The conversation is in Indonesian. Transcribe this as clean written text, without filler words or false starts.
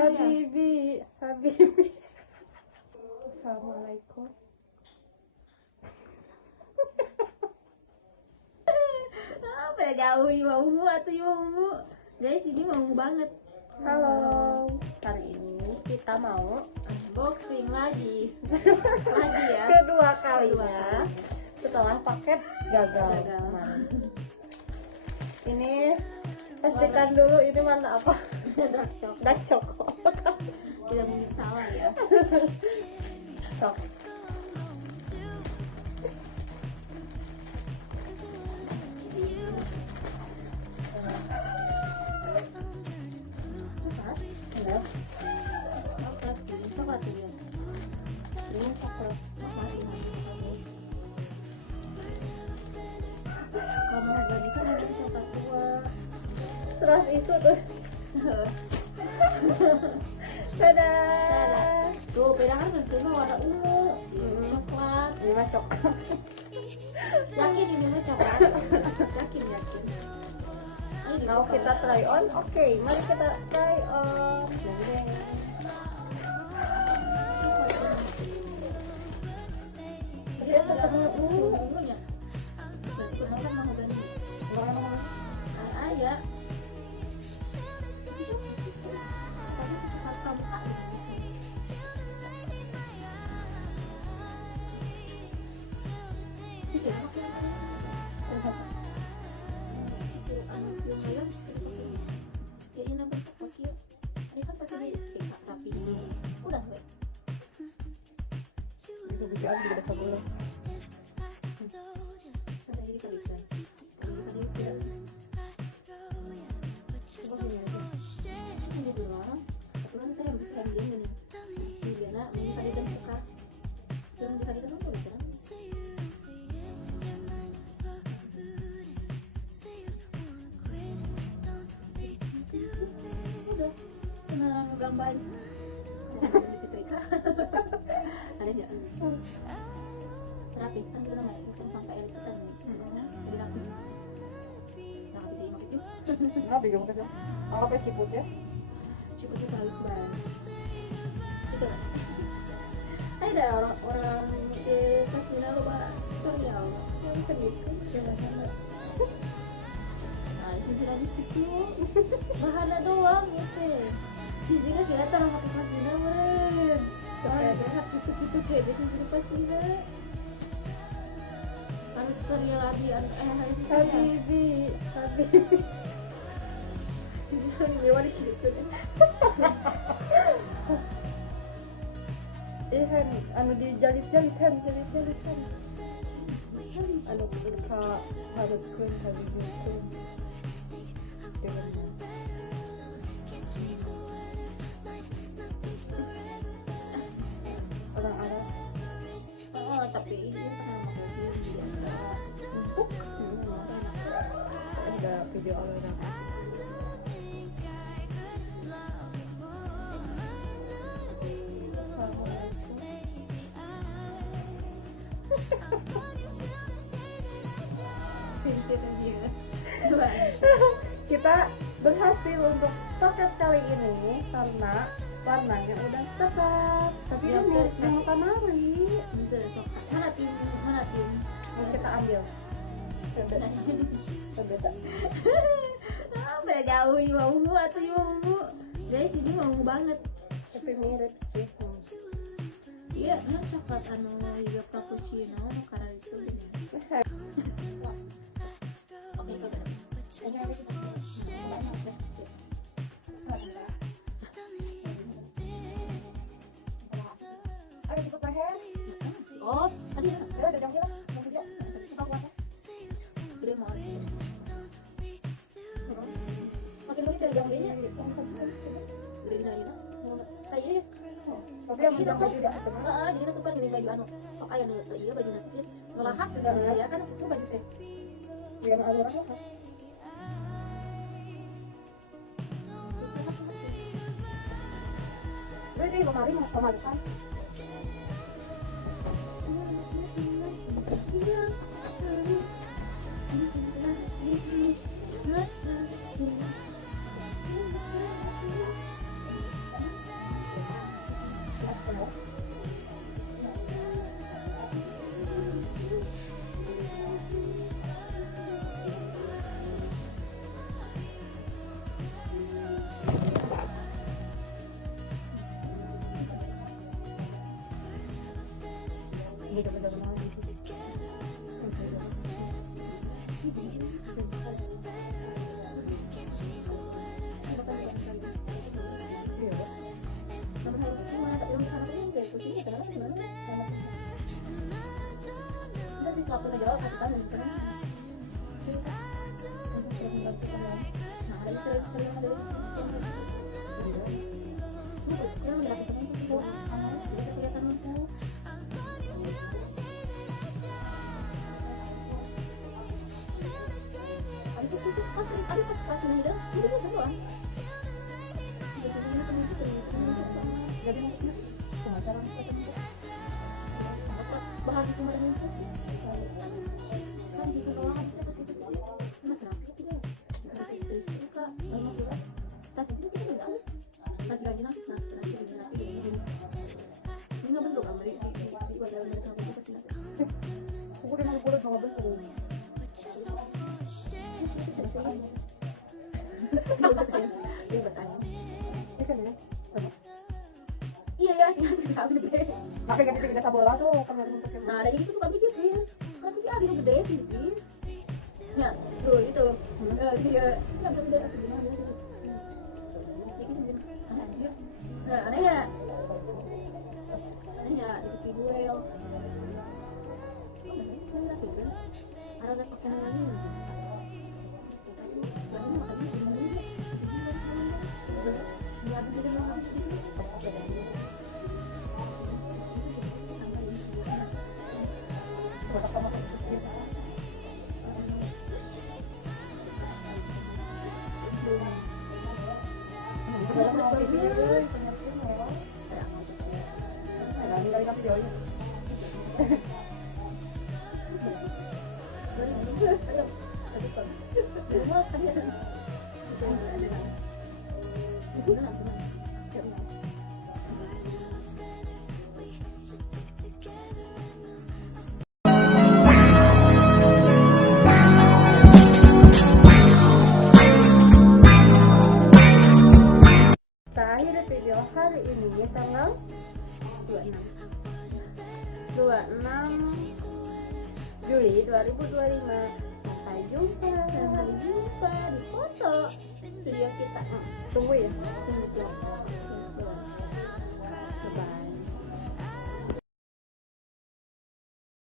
Habibi, Habibi. Assalamualaikum. Pada jauh ibu atau ibu. Guys, ini mau banget. Halo. Hari ini kita mau Unboxing lagi. Lagi ya. kedua kalinya setelah paket gagal. Ini pastikan dulu ini mana apa? Dark coklat. Tidak mungkin salah ya. Sok. Terus isu terus. Dadah. Tuh, beda kan bentuknya warna ungu, coklat. Ini mah coklat. Yakin ini mah coklat? Yakin. Now kita try on. Oke, mari kita try on. Dia setengah ungu. Ya. Gambar disetrika ada nggak rapi kan kita nggak ikut sampai air kita nih jadi rapi bisa imak itu Nggak bingung kan? Anggapnya ciput ya? cukupnya terlalu kebal itu kan ada orang di Pasmina lo bahas tutorial yang kedua jangan sana nah di sisi lagi kecil bahannya doang gitu sisinya sih datang sama Pasmina meren soalnya jahat gitu kayak di sisi Pasmina kan tutorial lagi Habibi, Habibi. sisi lagi lewat gitu Ihan, anu dijalit-jalitan. Anu ka hareukeun hareukeun. Orang Arab. oh tapi ini pernah makan biasa empuk Ada video orang Arab. Kita berhasil untuk paket kali ini karena warnanya udah tepat. Tapi Ya, ini udah. yang kamari. Bentar, sok. Mana tim? Yang kita ambil. Berbeda. Beda jauh ibu atau ibu. Guys, ini mau banget. Tapi mirip sih. Iya, nah coklat anu juga cappuccino anu karena itu gini. Oke, itu udah. Ada cukup leher. Oh, tadi ya. Ada jam lah. Udah mau. Makin lebih dari jam ini. Udah bisa gitu. Kayak iya. Tapi yang jam baju dia. Di kita tuh kan gini baju anu. Sok aya nu iya baju nasi. Ngelahak ya kan itu baju teh. Yang ada orang apa? Berarti kemarin pemalikan. bener-bener lagi sih. Iya. Nanti selalu ngejawab satu kali gitu kan. Nah, ada itu yang ada yang mendapatkan itu jadi kelihatan itu. Pas meninggal itu doang. Jadi mungkin pengacara ketemu bahan kemarin itu kan gitu doang aja pas itu sih cuma terakhir tidak suka mau juga tas itu kita tidak lagi lagi nanti terakhir ini nggak bentuk kan dari wadah dari kamu itu pasti nanti Aku udah mau sama bentuk. iya ya tinggal gede. Tapi kan kita sa bola tuh kemarin pakai. Nah, ada ini tuh kami kecil. Tapi dia gede sih. Ya, tuh itu. Dia kan gede sebenarnya. Nah, anehnya. Anehnya di tepi duel. Ada pakai lagi. Terakhir video hari ini tanggal 26 Juli 2025. Sampai jumpa Sampai jumpa di foto studio kita. Tunggu ya. Tunggu.